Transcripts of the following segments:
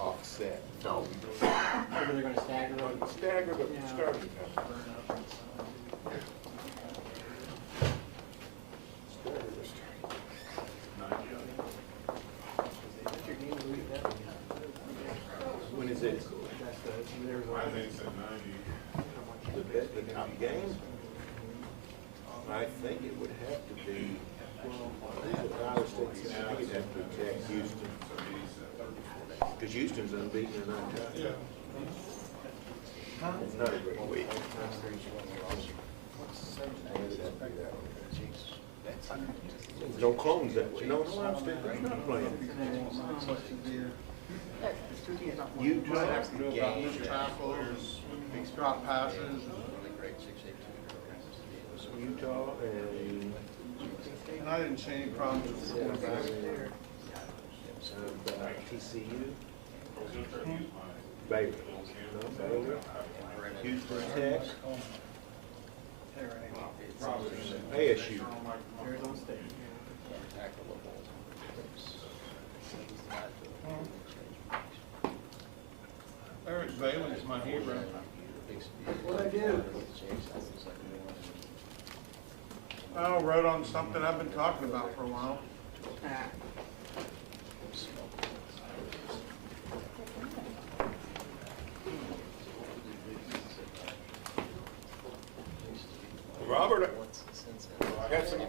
offset. No. Maybe they're gonna stagger them. Stagger the Yeah. starting time. Stagger the starting. When is it? I think it's at 90. The top game? I think it would have to be, Ohio State, I think it'd have to be Tech, Houston. Because Houston's unbeaten in 9 times. Yeah. It's not a great week. There's no clones that way. No, I'm still not playing. Utah, game tackles, drop passes. Utah and And I didn't see any problems with the quarterback. TCU. Baylor. No, Baylor. Houston Tech. ASU. Arizona State. Eric Bailey's my hero. What'd I do? I wrote on something I've been talking about for a while. Robert, I got some.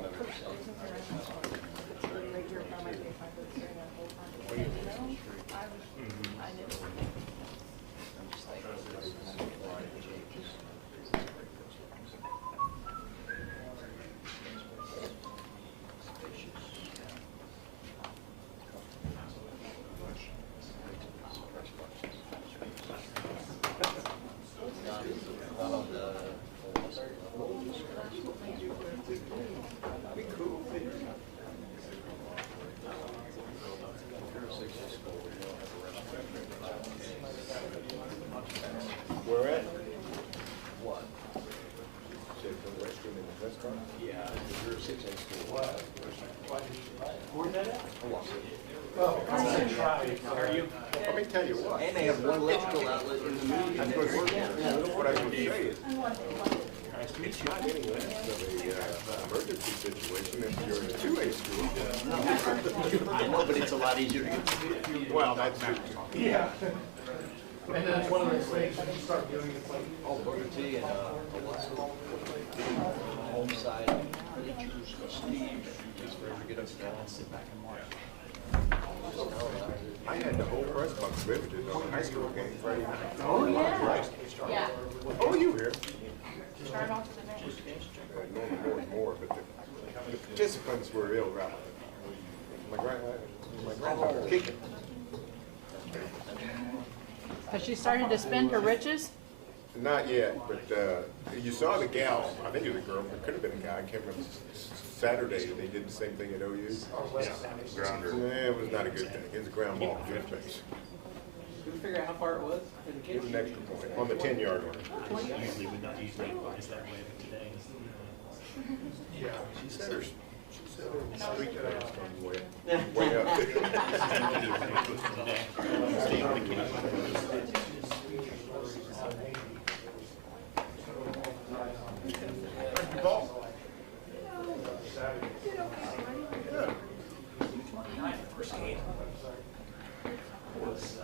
Where at? What? Said the restroom in the restaurant? Yeah, you're 6A school. Where's that at? Oh, are you? Let me tell you what. And they have one electrical outlet in the movie. That's what I was going to say is, Nice to meet it's not any less of a emergency situation if you're in a 2A school. I know, but it's a lot easier to get to. Well, that's true. Yeah. And then it's one of those things when you start doing it, it's like, Oh, Booker T and home side pictures, Steve, just forever get up and sit back and watch. I had the whole press box riveted on the high school game Friday night. oh, yeah. Yeah, Oh, you here? start off with the bench. Normally more and more, but the participants were ill right. My granddaughter was kicking. Has she started to spend her riches? Not yet, but you saw the gal, I think it was a girl, it could have been a guy, I can't remember. Saturday, they did the same thing at OU. Grounder. Yeah, it was not a good thing. It was a ground ball in fifth base. Did we figure out how far it was? Did the It kids? was an extra point on the 10-yard line. Usually would not usually advise that way, but today. She said her street credit's gone way up. Stay on vacation. Ball. First game was,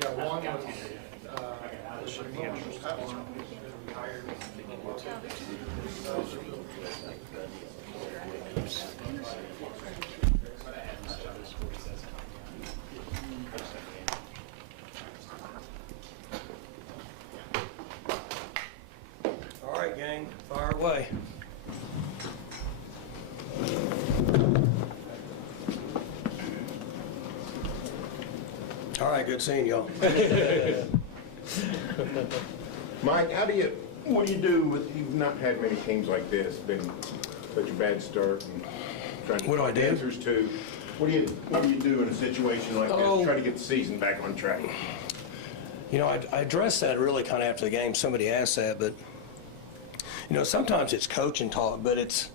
Yeah, one was, All right, gang, fire away. All right, good seeing y'all. Mike, what do you do with, you've not had many teams like this, been such a bad start and trying to What do I find do? answers to? What do you do in a situation like this, try to get the season back on track? You know, I addressed that really kind of after the game. Somebody asked that, but, you know, sometimes it's coaching talk, but it's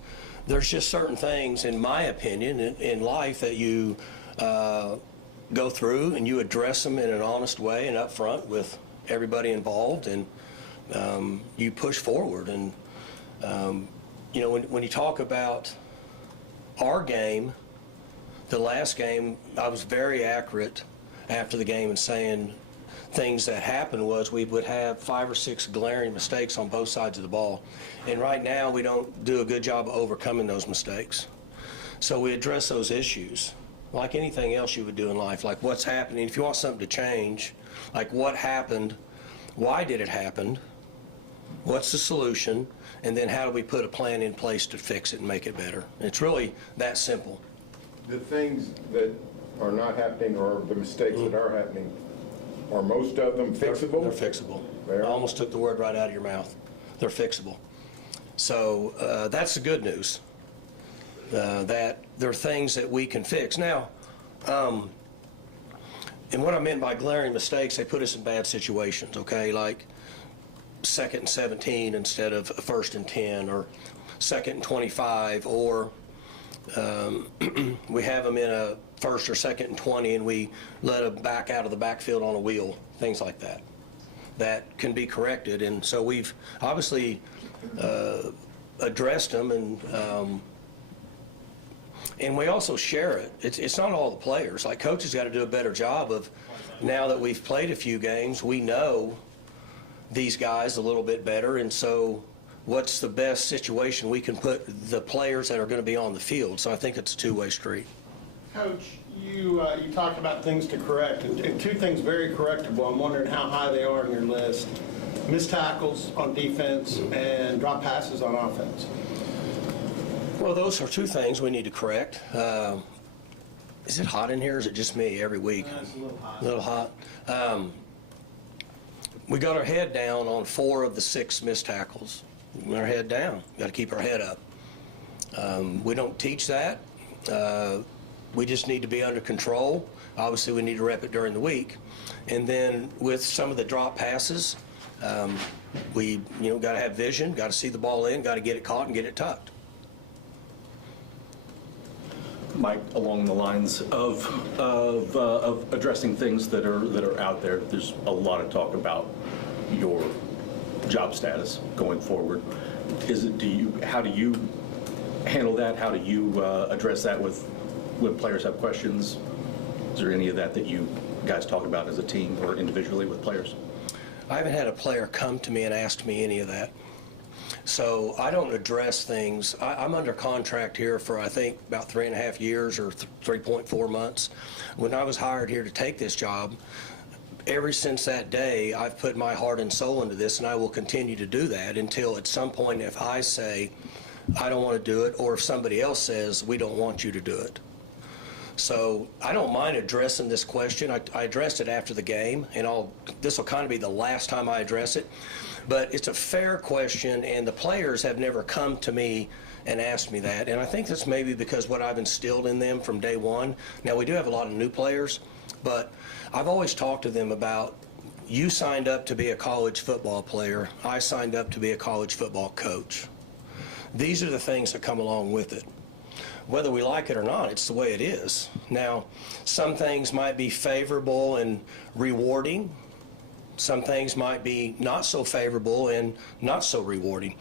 there's just certain things, in my opinion, in life that you go through and you address them in an honest way and upfront with everybody involved, and you push forward. And you know, when you talk about our game, the last game, I was very accurate after the game in saying things that happened was we would have 5 or 6 glaring mistakes on both sides of the ball. And right now we don't do a good job of overcoming those mistakes. So we address those issues like anything else you would do in life, like what's happening. If you want something to change, like what happened, why did it happen, what's the solution, and then how do we put a plan in place to fix it and make it better. And it's really that simple. The things that are not happening or the mistakes that are happening, are most of them fixable? They're fixable. They are? I almost took the word right out of your mouth. They're fixable. So that's the good news, that there are things that we can fix. Now, and what I meant by glaring mistakes, they put us in bad situations, okay? Like 2nd and 17 instead of 1st and 10, or 2nd and 25, or we have them in a 1st or 2nd and 20 and we let them back out of the backfield on a wheel, things like that. That can be corrected, and so we've obviously addressed them, and we also share it. It's not all the players. Like, coaches got to do a better job of, now that we've played a few games, we know these guys a little bit better, and so what's the best situation we can put the players that are going to be on the field. So I think it's a two-way street. Coach, you talked about things to correct, and 2 things very correctable. I'm wondering how high they are on your list. Missed tackles on defense and drop passes on offense. Well, those are 2 things we need to correct. Is it hot in here, or is it just me every week? It's a little high. A little hot. We got our head down on 4 of the 6 missed tackles. We got our head down. Got to keep our head up. We don't teach that. We just need to be under control. Obviously, we need to rep it during the week. And then with some of the drop passes, we got to have vision, got to see the ball in, got to get it caught and get it tucked. Mike, along the lines of addressing things that are out there, there's a lot of talk about your job status going forward. How do you handle that? How do you address that when players have questions? Is there any of that you guys talk about as a team or individually with players? I haven't had a player come to me and ask me any of that. So I don't address things. I'm under contract here for, I think, about 3.5 years or 3.4 months. When I was hired here to take this job, ever since that day, I've put my heart and soul into this, and I will continue to do that until at some point, if I say I don't want to do it, or if somebody else says we don't want you to do it. So I don't mind addressing this question. I addressed it after the game, and this will kind of be the last time I address it. But it's a fair question, and the players have never come to me and asked me that. And I think that's maybe because what I've instilled in them from day one. Now, we do have a lot of new players, but I've always talked to them about, you signed up to be a college football player. I signed up to be a college football coach. These are the things that come along with it. Whether we like it or not, it's the way it is. Now, some things might be favorable and rewarding. Some things might be not so favorable and not so rewarding.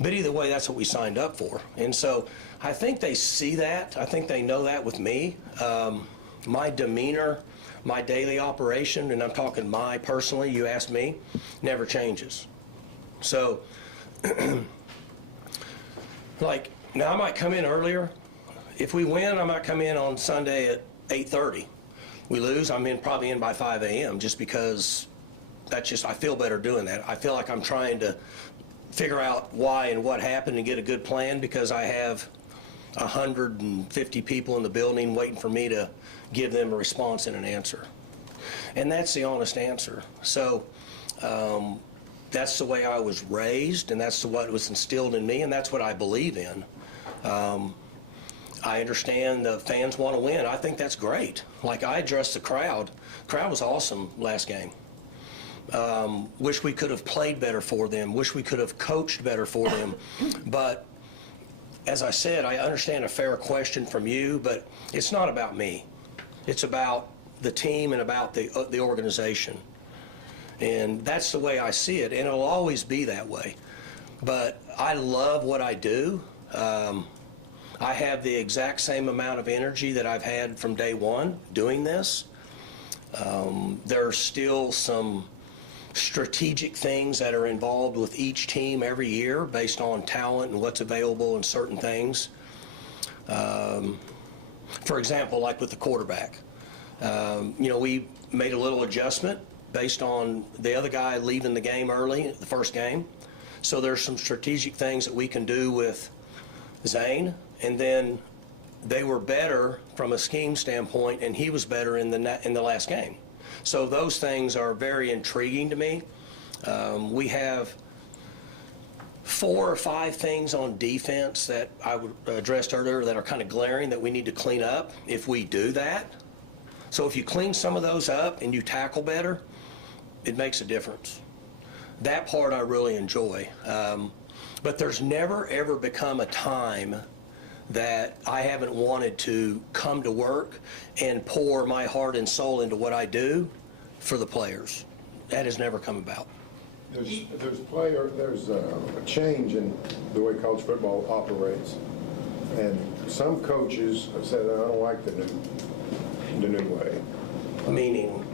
But either way, that's what we signed up for. And so I think they see that. I think they know that with me. My demeanor, my daily operation, and I'm talking my personally, you ask me, never changes. So, like, now I might come in earlier. If we win, I might come in on Sunday at 8:30. We lose, I'm probably in by 5 a.m. just because I feel better doing that. I feel like I'm trying to figure out why and what happened and get a good plan, because I have 150 people in the building waiting for me to give them a response and an answer. And that's the honest answer. So that's the way I was raised, and that's what was instilled in me, and that's what I believe in. I understand the fans want to win. I think that's great. Like, I addressed the crowd. The crowd was awesome last game. Wish we could have played better for them. Wish we could have coached better for them. But as I said, I understand a fair question from you, but it's not about me. It's about the team and about the organization. And that's the way I see it, and it'll always be that way. But I love what I do. I have the exact same amount of energy that I've had from day one doing this. There's still some strategic things that are involved with each team every year based on talent and what's available and certain things. For example, like with the quarterback, we made a little adjustment based on the other guy leaving the game early, the first game. So there's some strategic things that we can do with Zane, and then they were better from a scheme standpoint, and he was better in the last game. So those things are very intriguing to me. We have 4 or 5 things on defense that I addressed earlier that are kind of glaring that we need to clean up if we do that. So if you clean some of those up and you tackle better, it makes a difference. That part I really enjoy. But there's never, ever become a time that I haven't wanted to come to work and pour my heart and soul into what I do for the players. That has never come about. There's a change in the way college football operates, and some coaches have said, I don't like the new way. Meaning?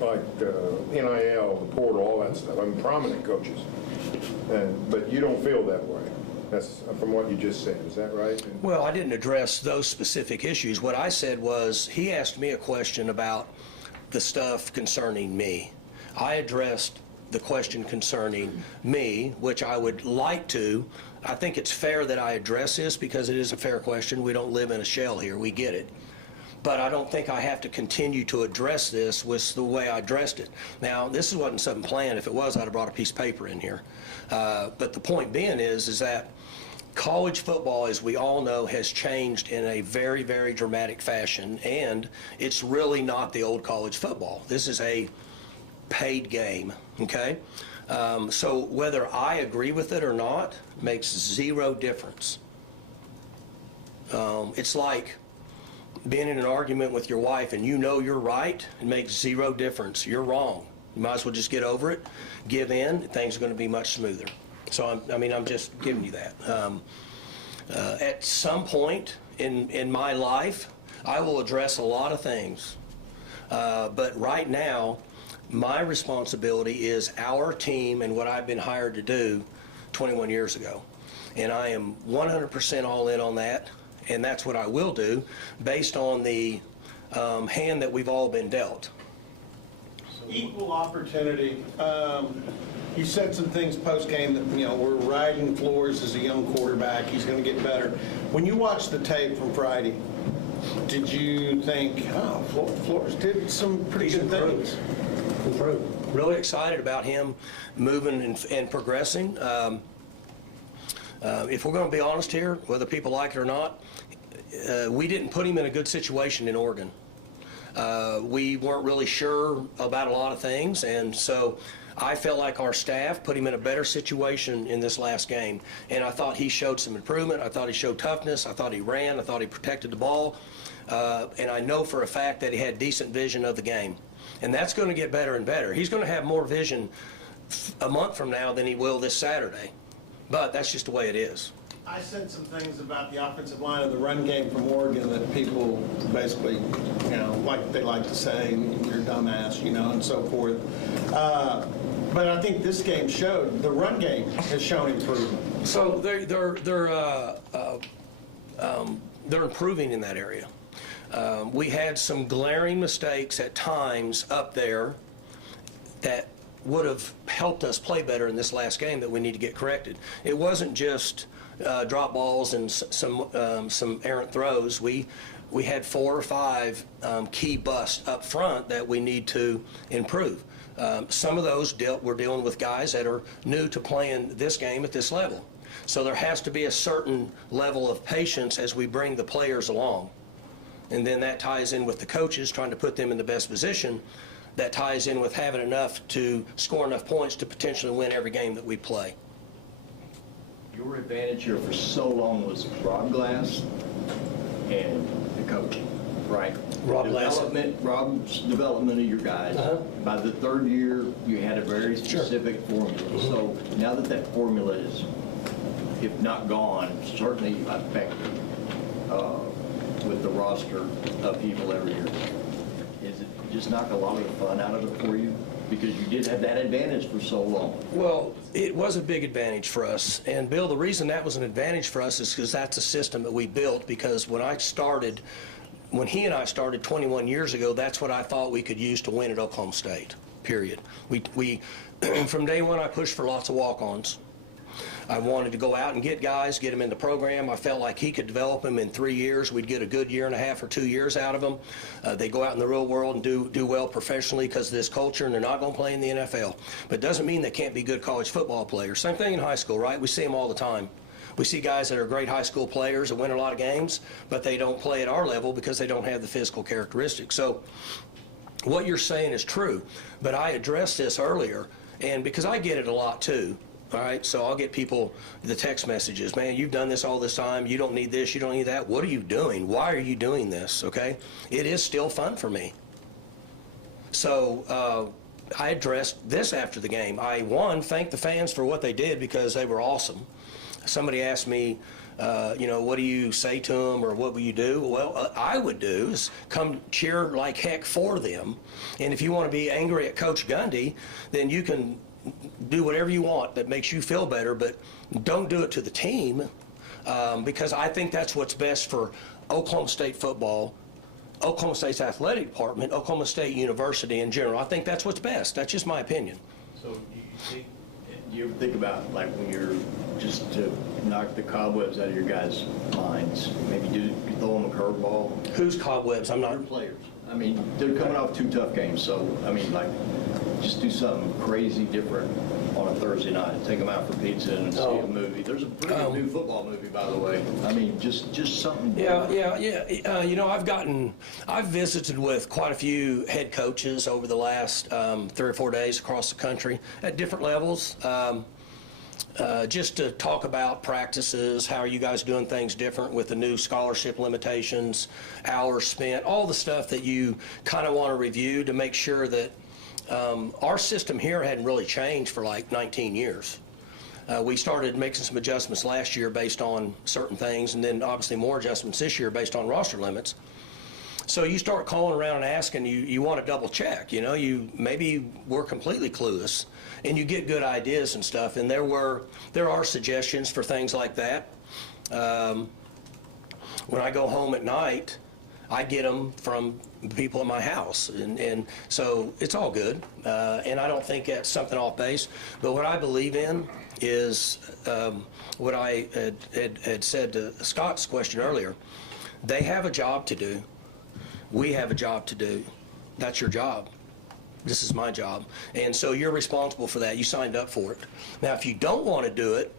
Like NIL, the portal, all that stuff. I mean, prominent coaches. But you don't feel that way. That's from what you just said. Is that right? Well, I didn't address those specific issues. What I said was, he asked me a question about the stuff concerning me. I addressed the question concerning me, which I would like to. I think it's fair that I address this because it is a fair question. We don't live in a shell here. We get it. But I don't think I have to continue to address this with the way I addressed it. Now, this wasn't something planned. If it was, I'd have brought a piece of paper in here. But the point being is that college football, as we all know, has changed in a very, very dramatic fashion, and it's really not the old college football. This is a paid game, okay? So whether I agree with it or not makes zero difference. It's like being in an argument with your wife and you know you're right, it makes zero difference. You're wrong. You might as well just get over it, give in, things are going to be much smoother. So, I'm just giving you that. At some point in my life, I will address a lot of things. But right now, my responsibility is our team and what I've been hired to do 21 years ago. And I am 100% all in on that. And that's what I will do based on the hand that we've all been dealt. Equal opportunity. You said some things post-game that, we're riding floors as a young quarterback. He's going to get better. When you watched the tape from Friday, did you think, Flores did some pretty good things? Improved. Really excited about him moving and progressing. If we're going to be honest here, whether people like it or not, we didn't put him in a good situation in Oregon. We weren't really sure about a lot of things, and so I felt like our staff put him in a better situation in this last game. And I thought he showed some improvement. I thought he showed toughness. I thought he ran. I thought he protected the ball. And I know for a fact that he had decent vision of the game. And that's going to get better and better. He's going to have more vision a month from now than he will this Saturday. But that's just the way it is. I said some things about the offensive line of the run game from Oregon that people basically, like they like to say, you're a dumbass, and so forth. But I think this game showed, the run game has shown improvement. So they're improving in that area. We had some glaring mistakes at times up there that would have helped us play better in this last game that we need to get corrected. It wasn't just drop balls and some errant throws. We had 4 or 5 key busts up front that we need to improve. Some of those we're dealing with guys that are new to playing this game at this level. So there has to be a certain level of patience as we bring the players along. And then that ties in with the coaches trying to put them in the best position. That ties in with having enough to score enough points to potentially win every game that we play. Your advantage here for so long was Rob Glass and the coaching, right? Rob Glass. Rob's development of your guys. By the third year, you had a very specific formula. So now that that formula is, if not gone, certainly affected with the roster upheaval every year, is it just knock a lot of the fun out of it for you? Because you did have that advantage for so long. Well, it was a big advantage for us. And Bill, the reason that was an advantage for us is because that's a system that we built. Because when he and I started 21 years ago, that's what I thought we could use to win at Oklahoma State, period. We from day one, I pushed for lots of walk-ons. I wanted to go out and get guys, get them in the program. I felt like he could develop them in 3 years. We'd get a good year and a half or 2 years out of them. They go out in the real world and do well professionally because of this culture, and they're not going to play in the NFL. But it doesn't mean they can't be good college football players. Same thing in high school, right? We see them all the time. We see guys that are great high school players that win a lot of games, but they don't play at our level because they don't have the physical characteristics. So what you're saying is true, but I addressed this earlier, and because I get it a lot too. All right, so I'll get people, the text messages, man, you've done this all this time, you don't need this, you don't need that. What are you doing? Why are you doing this, okay? It is still fun for me. So I addressed this after the game. I, thanked the fans for what they did because they were awesome. Somebody asked me, what do you say to them or what will you do? Well, I would do is come cheer like heck for them. And if you want to be angry at Coach Gundy, then you can do whatever you want that makes you feel better, but don't do it to the team because I think that's what's best for Oklahoma State football, Oklahoma State's athletic department, Oklahoma State University in general. I think that's what's best. That's just my opinion. So you ever think about, like, when you're just to knock the cobwebs out of your guys' minds, maybe throw them a curveball? Who's cobwebs? I'm not. Your players. I mean, they're coming off 2 tough games, so, I mean, like, just do something crazy different on a Thursday night. Take them out for pizza and see a movie. There's a pretty good new football movie, by the way. I mean, just something. Yeah. I've visited with quite a few head coaches over the last 3 or 4 days across the country at different levels. Just to talk about practices, how are you guys doing things different with the new scholarship limitations, hours spent, all the stuff that you kind of want to review to make sure that our system here hadn't really changed for like 19 years. We started making some adjustments last year based on certain things, and then obviously more adjustments this year based on roster limits. So you start calling around and asking, you want to double check, you maybe we're completely clueless, and you get good ideas and stuff, and there are suggestions for things like that. When I go home at night, I get them from people in my house, and so it's all good, and I don't think that's something off base, but what I believe in is what I had said to Scott's question earlier. They have a job to do. We have a job to do. That's your job. This is my job. And so you're responsible for that. You signed up for it. Now, if you don't want to do it,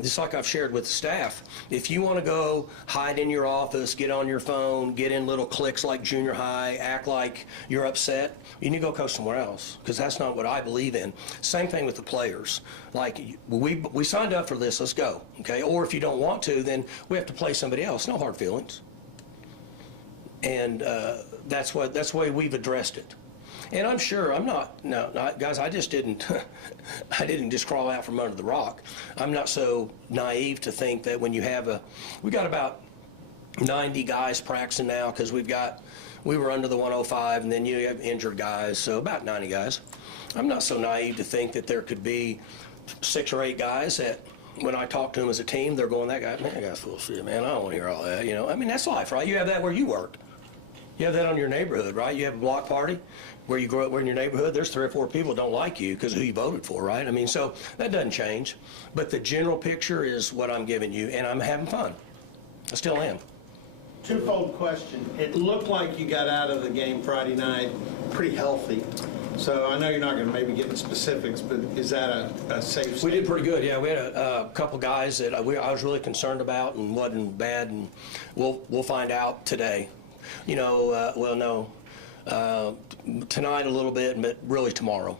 just like I've shared with the staff, if you want to go hide in your office, get on your phone, get in little cliques like junior high, act like you're upset, you need to go coach somewhere else, because that's not what I believe in. Same thing with the players. Like, we signed up for this, let's go, okay? Or if you don't want to, then we have to play somebody else. No hard feelings. And that's the way we've addressed it. And I'm sure guys, I just didn't, I didn't just crawl out from under the rock. I'm not so naive to think that when you have we got about 90 guys practicing now, because we were under the 105, and then you have injured guys, so about 90 guys. I'm not so naive to think that there could be 6 or 8 guys that, when I talk to them as a team, they're going, that guy's full of shit, man, I don't want to hear all that, I mean, that's life, right? You have that where you work. You have that on your neighborhood, right? You have a block party where you grow up, where in your neighborhood, there's 3 or 4 people don't like you because of who you voted for, right? I mean, so that doesn't change. But the general picture is what I'm giving you, and I'm having fun. I still am. Twofold question. It looked like you got out of the game Friday night pretty healthy. So I know you're not going to maybe get into specifics, but is that a safe statement? We did pretty good, yeah. We had a couple guys that I was really concerned about and wasn't bad, and we'll find out today. Tonight a little bit, but really tomorrow.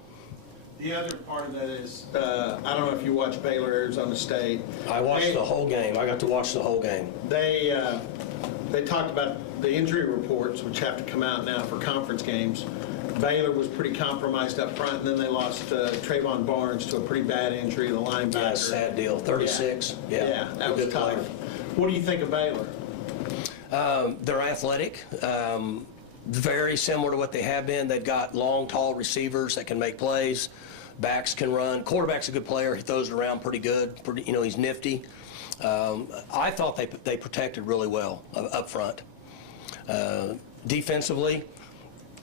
The other part of that is, I don't know if you watch Baylor, Arizona State. I watched the whole game. I got to watch the whole game. They talked about the injury reports, which have to come out now for conference games. Baylor was pretty compromised up front, and then they lost Trayvon Barnes to a pretty bad injury, the linebacker. Yeah, sad deal. 36. Yeah, that was good tough. player. What do you think of Baylor? They're athletic, very similar to what they have been. They've got long, tall receivers that can make plays. Backs can run. Quarterback's a good player. He throws it around pretty good. He's nifty. I thought they protected really well up front. Defensively,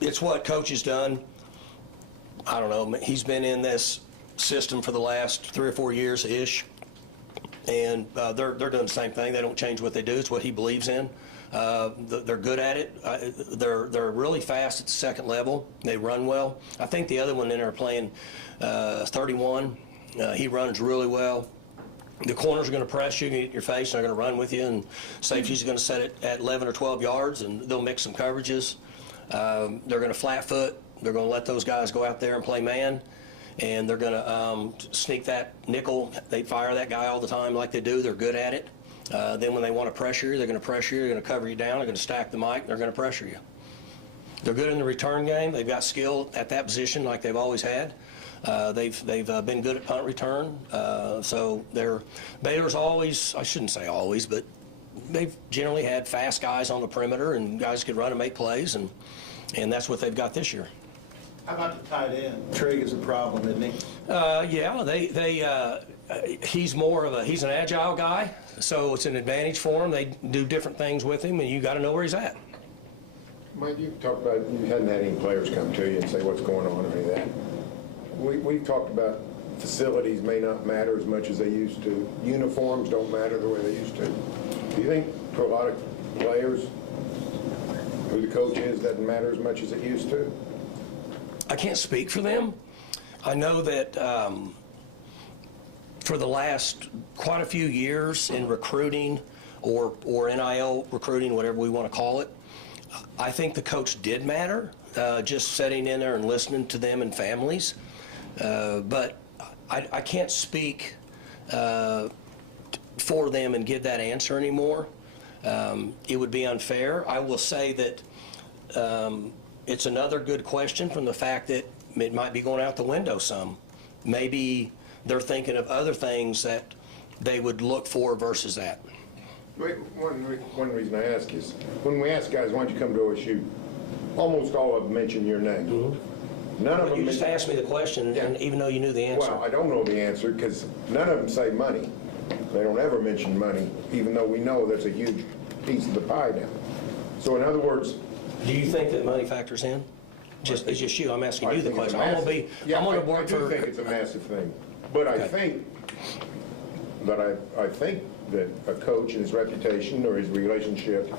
it's what Coach has done. I don't know. He's been in this system for the last 3 or 4 years-ish, and they're doing the same thing. They don't change what they do. It's what he believes in. They're good at it. They're really fast at the second level. They run well. I think the other one in there playing 31. He runs really well. The corners are going to press you, get in your face, and they're going to run with you. And safety's going to set it at 11 or 12 yards, and they'll mix some coverages. They're going to flat foot. They're going to let those guys go out there and play man. And they're going to sneak that nickel. They fire that guy all the time like they do. They're good at it. Then when they want to pressure you, they're going to pressure you. They're going to cover you down. They're going to stack the mic. They're going to pressure you. They're good in the return game. They've got skill at that position like they've always had. They've been good at punt return. So Baylor's always, I shouldn't say always, but they've generally had fast guys on the perimeter and guys could run and make plays, and that's what they've got this year. How about the tight end? Trigg is a problem, isn't he? Yeah, he's he's an agile guy, so it's an advantage for him. They do different things with him, and you got to know where he's at. Mike, you talked about you hadn't had any players come to you and say what's going on or any of that. We've talked about facilities may not matter as much as they used to. Uniforms don't matter the way they used to. Do you think for a lot of players who the coach is doesn't matter as much as it used to? I can't speak for them. I know that for the last quite a few years in recruiting or NIL recruiting, whatever we want to call it, I think the coach did matter, just sitting in there and listening to them and families. But I can't speak for them and give that answer anymore. It would be unfair. I will say that it's another good question from the fact that it might be going out the window some. Maybe they're thinking of other things that they would look for versus that. One reason I ask is, when we ask guys, why don't you come to OSU, almost all of them mention your name. Mm-hmm. None of them. You just asked me the question, Yeah. and even though you knew the answer. Well, I don't know the answer because none of them say money. They don't ever mention money, even though we know there's a huge piece of the pie now. So in other words, Do you think that money factors in? It's just you. I'm asking you the question. I'm going to work for. I do think it's a massive thing, but I think that a coach and his reputation or his relationship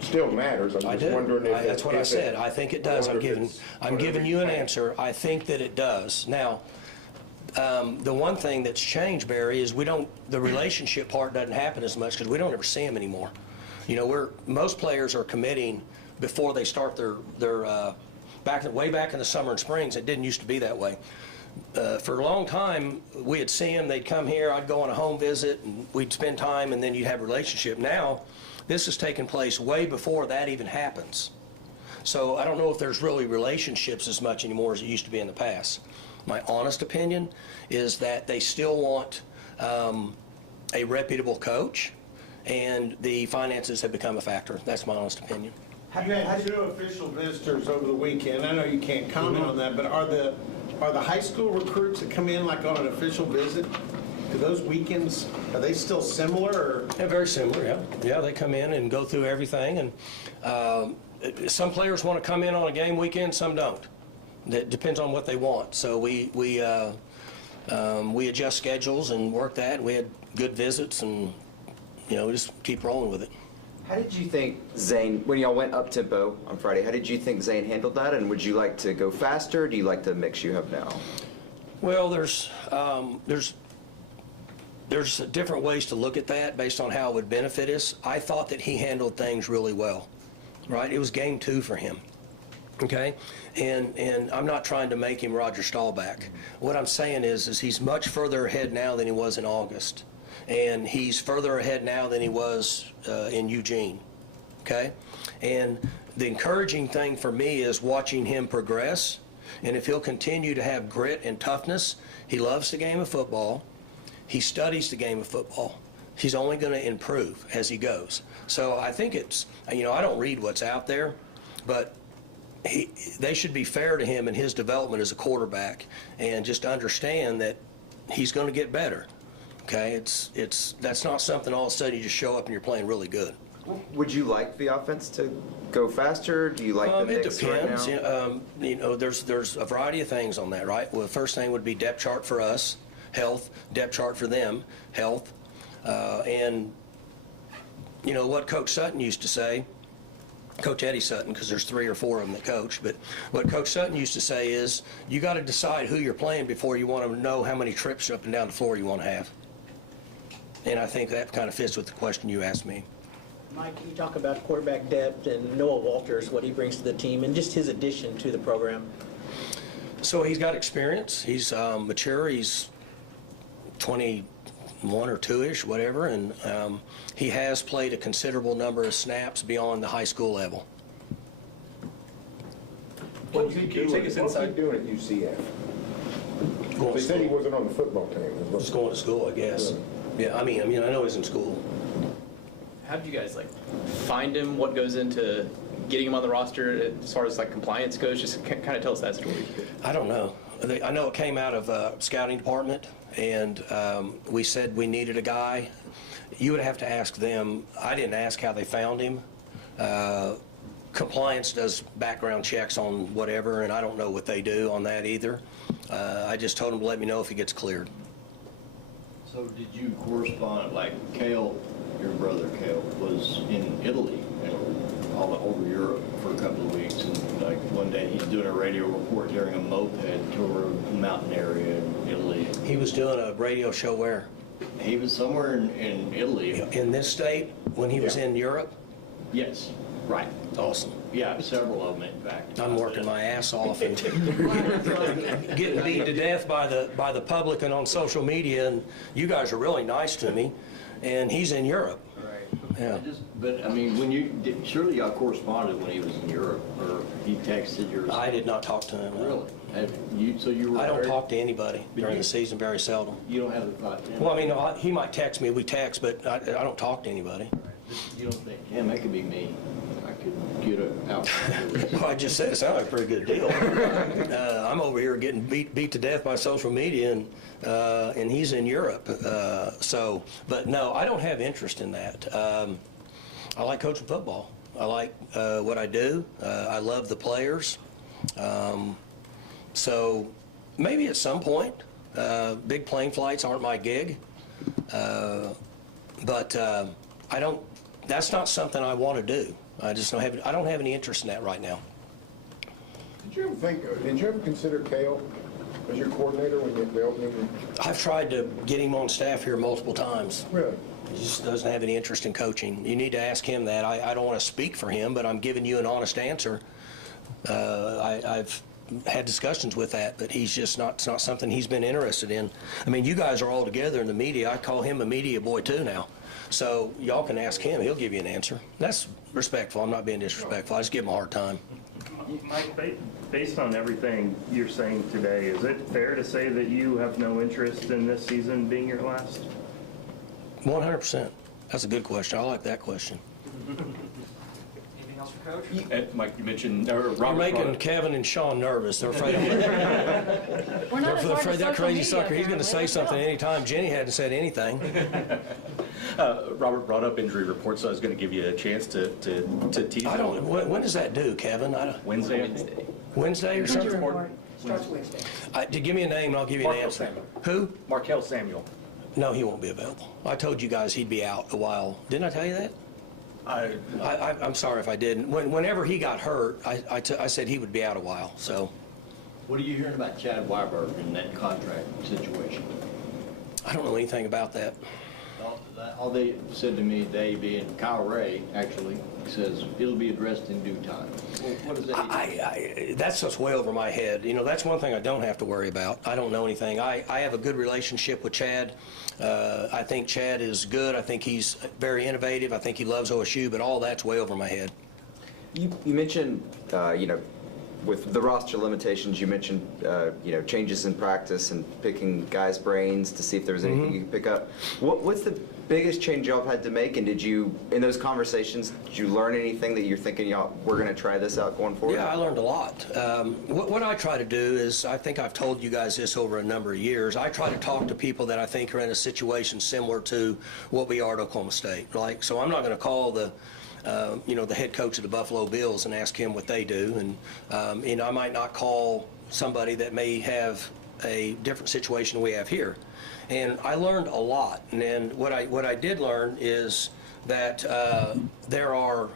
still matters. I'm I just do. wondering if That's what I said. I think it does. I'm giving you an answer. I think that it does. Now, the one thing that's changed, Barry, is the relationship part doesn't happen as much because we don't ever see them anymore. You know, most players are committing before they start their way back in the summer and springs. It didn't used to be that way. For a long time, we'd see them, they'd come here, I'd go on a home visit, and we'd spend time, and then you'd have a relationship. Now, this has taken place way before that even happens. So I don't know if there's really relationships as much anymore as it used to be in the past. My honest opinion is that they still want a reputable coach, and the finances have become a factor. That's my honest opinion. You had 2 official visitors over the weekend. I know you can't comment on that, but are the high school recruits that come in like on an official visit, do those weekends, are they still similar? Or? Yeah, very similar, yeah. Yeah, they come in and go through everything, and some players want to come in on a game weekend, some don't. That depends on what they want. So we adjust schedules and work that. We had good visits, and we just keep rolling with it. How did you think Zane, when y'all went up tempo on Friday, how did you think Zane handled that? And would you like to go faster? Or do you like the mix you have now? Well, there's different ways to look at that based on how it would benefit us. I thought that he handled things really well, right? It was game 2 for him. Okay, and I'm not trying to make him Roger Staubach. What I'm saying is he's much further ahead now than he was in August, and he's further ahead now than he was in Eugene. Okay, and the encouraging thing for me is watching him progress, and if he'll continue to have grit and toughness, he loves the game of football. He studies the game of football. He's only going to improve as he goes. So I think it's, I don't read what's out there, but they should be fair to him in his development as a quarterback and just understand that he's going to get better. Okay, that's not something all of a sudden you just show up and you're playing really good. Would you like the offense to go faster? Do you like the mix right now? It depends. There's a variety of things on that, right? Well, the first thing would be depth chart for us, health. Depth chart for them, health. And what Coach Sutton used to say, Coach Eddie Sutton, because there's 3 or 4 of them that coach, but what Coach Sutton used to say is you got to decide who you're playing before you want to know how many trips up and down the floor you want to have. And I think that kind of fits with the question you asked me. Mike, you talk about quarterback depth and Noah Walters, what he brings to the team, and just his addition to the program. So he's got experience. He's mature. He's 21 or 2-ish, whatever, and he has played a considerable number of snaps beyond the high school level. What was he doing at UCF? They said he wasn't on the football team. Just going to school, I guess. Yeah, I mean, I know he's in school. How did you guys find him? What goes into getting him on the roster as far as compliance goes? Just kind of tell us that story. I don't know. I know it came out of scouting department, and we said we needed a guy. You would have to ask them. I didn't ask how they found him. Compliance does background checks on whatever, and I don't know what they do on that either. I just told them to let me know if he gets cleared. So did you correspond, Cale, your brother Cale, was in Italy and all over Europe for a couple of weeks, and one day he's doing a radio report during a moped tour of the mountain area in Italy. He was doing a radio show where? He was somewhere in Italy. In this state when he was in Europe? Yes, right. Awesome. Yeah, several of them, in fact. I'm working my ass off and getting beat to death by the public and on social media, and you guys are really nice to me, and he's in Europe. Right. Yeah. But when you did, surely y'all corresponded when he was in Europe, or he texted your. I did not talk to him. Really? So you were. I don't talk to anybody during the season, very seldom. You don't have the thought. Well, he might text me. We text, but I don't talk to anybody. You don't think, damn, that could be me. I could get it out. Well, I just said it sounded like a pretty good deal. I'm over here getting beat to death by social media, and he's in Europe. But no, I don't have interest in that. I like coaching football. I like what I do. I love the players. So maybe at some point, big plane flights aren't my gig. But I don't. That's not something I want to do. I don't have any interest in that right now. Did you ever consider Cale as your coordinator when you opened him? I've tried to get him on staff here multiple times. Really? He just doesn't have any interest in coaching. You need to ask him that. I don't want to speak for him, but I'm giving you an honest answer. I've had discussions with that, but he's just it's not something he's been interested in. I mean, you guys are all together in the media. I call him a media boy too now. So y'all can ask him. He'll give you an answer. That's respectful. I'm not being disrespectful. I just give him a hard time. Mike, based on everything you're saying today, is it fair to say that you have no interest in this season being your last? 100%. That's a good question. I like that question. Anything else for Coach? Mike, you mentioned, Robert. You're making Kevin and Sean nervous. They're afraid We're not as hard as that social crazy media, sucker. He's going to apparently. say Let's something go. anytime Jenny hadn't said anything. Robert brought up injury reports, so I was going to give you a chance to tease. I don't. When does that do, Kevin? Wednesday. Wednesday or something? Starts Wednesday. Give me a name and I'll give you an Markel answer. Samuel. Who? Markel Samuel. No, he won't be available. I told you guys he'd be out a while. Didn't I tell you that? I'm sorry if I didn't. Whenever he got hurt, I said he would be out a while. So. What are you hearing about Chad Weiberg in that contract situation? I don't know anything about that. All they said to me, they being Kyle Ray, actually, says it'll be addressed in due time. Well, what does that? That's just way over my head. That's one thing I don't have to worry about. I don't know anything. I have a good relationship with Chad. I think Chad is good. I think he's very innovative. I think he loves OSU, but all that's way over my head. You mentioned, with the roster limitations, you mentioned, changes in practice and picking guys' brains to see if there was anything you could pick up. What's the biggest change y'all had to make, and in those conversations, did you learn anything that you're thinking, we're going to try this out going forward? Yeah, I learned a lot. What I try to do is, I think I've told you guys this over a number of years, I try to talk to people that I think are in a situation similar to what we are at Oklahoma State. So I'm not going to call the head coach of the Buffalo Bills and ask him what they do. And, I might not call somebody that may have a different situation we have here. And I learned a lot. And then what I did learn is that there are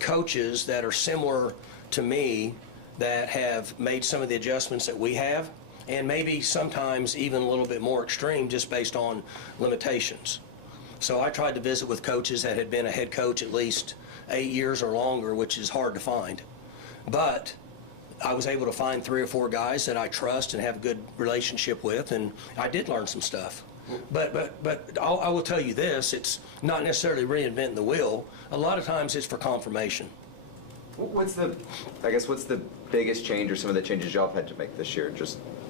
coaches that are similar to me that have made some of the adjustments that we have, and maybe sometimes even a little bit more extreme just based on limitations. So I tried to visit with coaches that had been a head coach at least 8 years or longer, which is hard to find. But I was able to find 3 or 4 guys that I trust and have a good relationship with, and I did learn some stuff. But I will tell you this, it's not necessarily reinventing the wheel. A lot of times it's for confirmation. What's the biggest change or some of the changes y'all have had to make this year?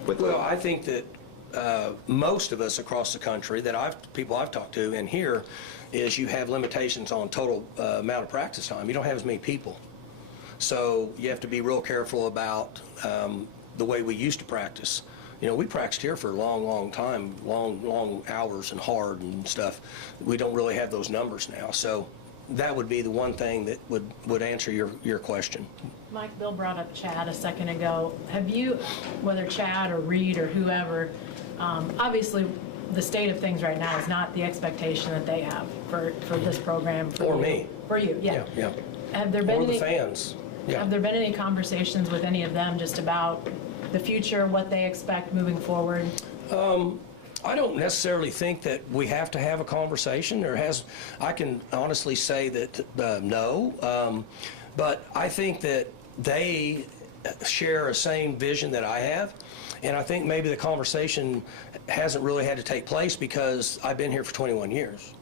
I think that most of us across the country people I've talked to and here is you have limitations on total amount of practice time. You don't have as many people. So you have to be real careful about the way we used to practice. We practiced here for a long, long time, long hours and hard and stuff. We don't really have those numbers now. So that would be the one thing that would answer your question. Mike, Bill brought up Chad a second ago. Have you, whether Chad or Reed or whoever, obviously the state of things right now is not the expectation that they have for this program. For me. For you, yeah. Have there been or the fans. Yeah. Have there been any conversations with any of them just about the future, what they expect moving forward? I don't necessarily think that we have to have a conversation. I can honestly say that no, but I think that they share a same vision that I have, and I think maybe the conversation hasn't really had to take place because I've been here for 21 years.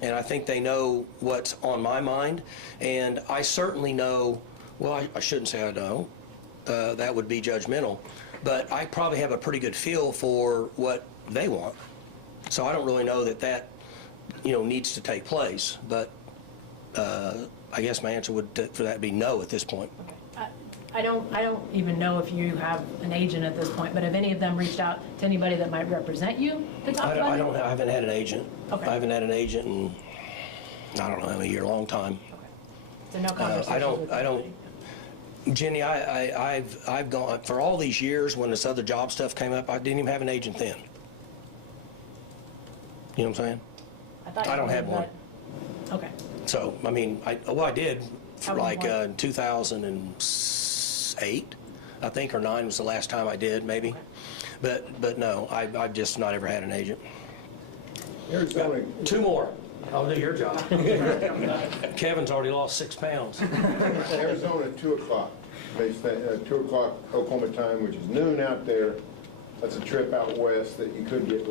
And I think they know what's on my mind, and I certainly know, well, I shouldn't say I know, that would be judgmental, but I probably have a pretty good feel for what they want. So I don't really know that needs to take place, but I guess my answer for that be no at this point. I don't even know if you have an agent at this point, but have any of them reached out to anybody that might represent you to talk about it? I haven't had an agent. Okay. I haven't had an agent in, I don't know, a year, long time. So no conversations I don't. Jenny, I've gone for all these years when this other job stuff came up. I didn't even have an agent then. You know what I'm saying? I don't have one. Okay. So I mean, I did for like 2008, I think, or 9 was the last time I did, maybe. Okay. But no, I've just not ever had an agent. Arizona. 2 more. I'll do your job. Kevin's already lost 6 pounds. Arizona at 2 o'clock. 2 o'clock Oklahoma time, which is noon out there. That's a trip out west that you could get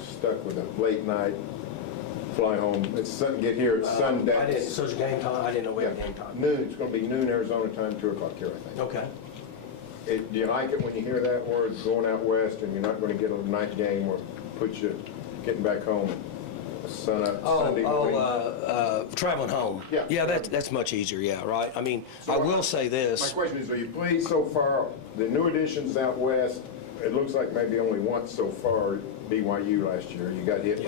stuck with a late night fly home. Get here at sundown. So it's game time? I didn't know we had game time. Noon. It's going to be noon Arizona time, 2 o'clock here, I think. Okay. Do you like it when you hear that word, going out west, and you're not going to get a night game or put you getting back home? Sunday morning. Traveling home. Yeah, that's much easier. Yeah, right. I mean, so I will say this. My question is, are you pleased so far? The new additions out west. It looks like maybe only once so far. BYU last year, you got hit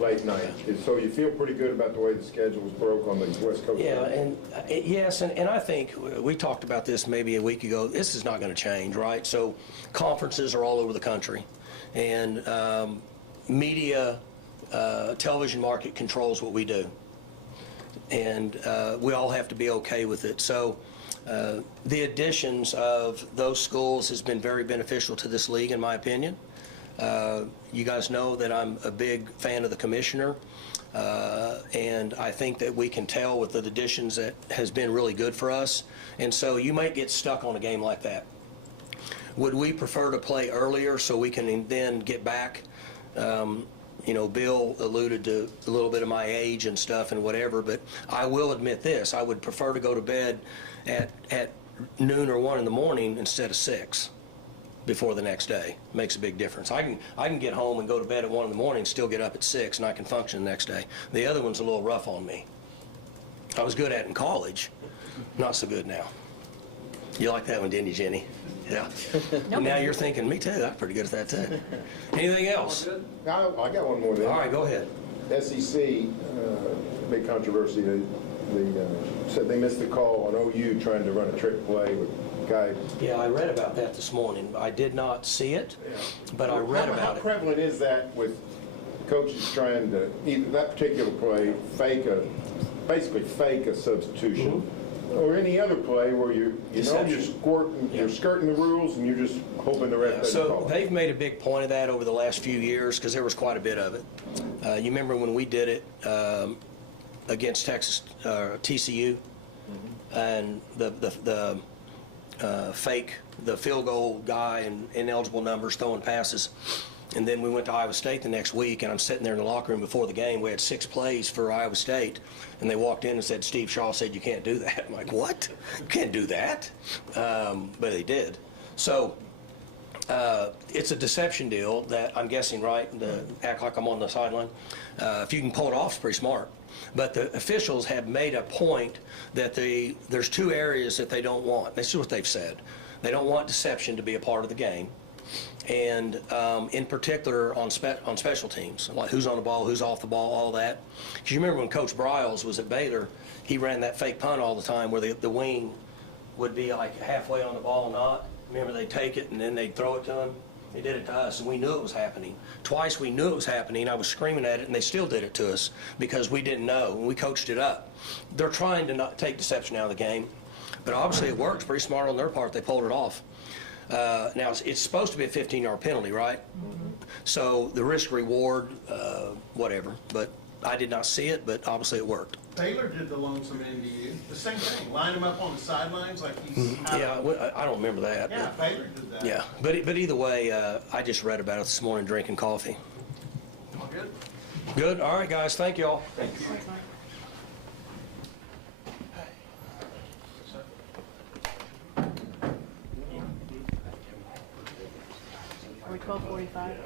late night. So you feel pretty good about the way the schedule's broke on the West Coast. Yeah, and yes, and I think we talked about this maybe a week ago. This is not going to change, right? So conferences are all over the country, and media. Television market controls what we do, and we all have to be okay with it. So the additions of those schools has been very beneficial to this league, in my opinion. You guys know that I'm a big fan of the commissioner. And I think that we can tell with the additions that has been really good for us. And so you might get stuck on a game like that. Would we prefer to play earlier so we can then get back? Bill alluded to a little bit of my age and stuff and whatever, but I will admit this. I would prefer to go to bed at noon or 1 in the morning instead of 6 before the next day. Makes a big difference. I can get home and go to bed at 1 in the morning, still get up at 6, and I can function the next day. The other one's a little rough on me. I was good at it in college, not so good now. You like that one, didn't you, Jenny? Yeah. Now you're thinking, me too. I'm pretty good at that too. Anything else? I got one more there. All right, go ahead. SEC, big controversy. They said they missed the call on OU trying to run a trick play with guy. Yeah, I read about that this morning. I did not see it, but I read about How it. prevalent is that with coaches trying to, either that particular play, basically fake a substitution, or any other play where you're skirting the rules and you're just hoping the ref doesn't call So it. they've made a big point of that over the last few years because there was quite a bit of it. You remember when we did it against Texas, TCU, and the field goal guy and ineligible numbers throwing passes. And then we went to Iowa State the next week, and I'm sitting there in the locker room before the game. We had 6 plays for Iowa State, and they walked in and said, Steve Shaw said, you can't do that. I'm like, what? You can't do that? But they did. So it's a deception deal that I'm guessing, right, to act like I'm on the sideline. If you can pull it off, it's pretty smart. But the officials have made a point that there's 2 areas that they don't want. This is what they've said. They don't want deception to be a part of the game. And in particular on special teams, like who's on the ball, who's off the ball, all that. Because you remember when Coach Bryles was at Baylor, he ran that fake punt all the time where the wing would be like halfway on the ball, not. Remember, they'd take it and then they'd throw it to him. They did it to us, and we knew it was happening. Twice we knew it was happening. I was screaming at it, and they still did it to us because we didn't know, and we coached it up. They're trying to not take deception out of the game, but obviously it works. Pretty smart on their part. They pulled it off. Now, it's supposed to be a 15-yard penalty, right? So the risk-reward, whatever. But I did not see it, but obviously it worked. Baylor did the lonesome end to you. The same thing. Line him up on the sidelines like he's... Yeah, I don't remember that. Yeah, Baylor did that. Yeah, but either way, I just read about it this morning drinking coffee. All good? Good. All right, guys. Thank y'all. Thank you. Are we 12:45?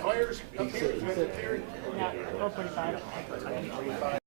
Players? Yeah, 12:45.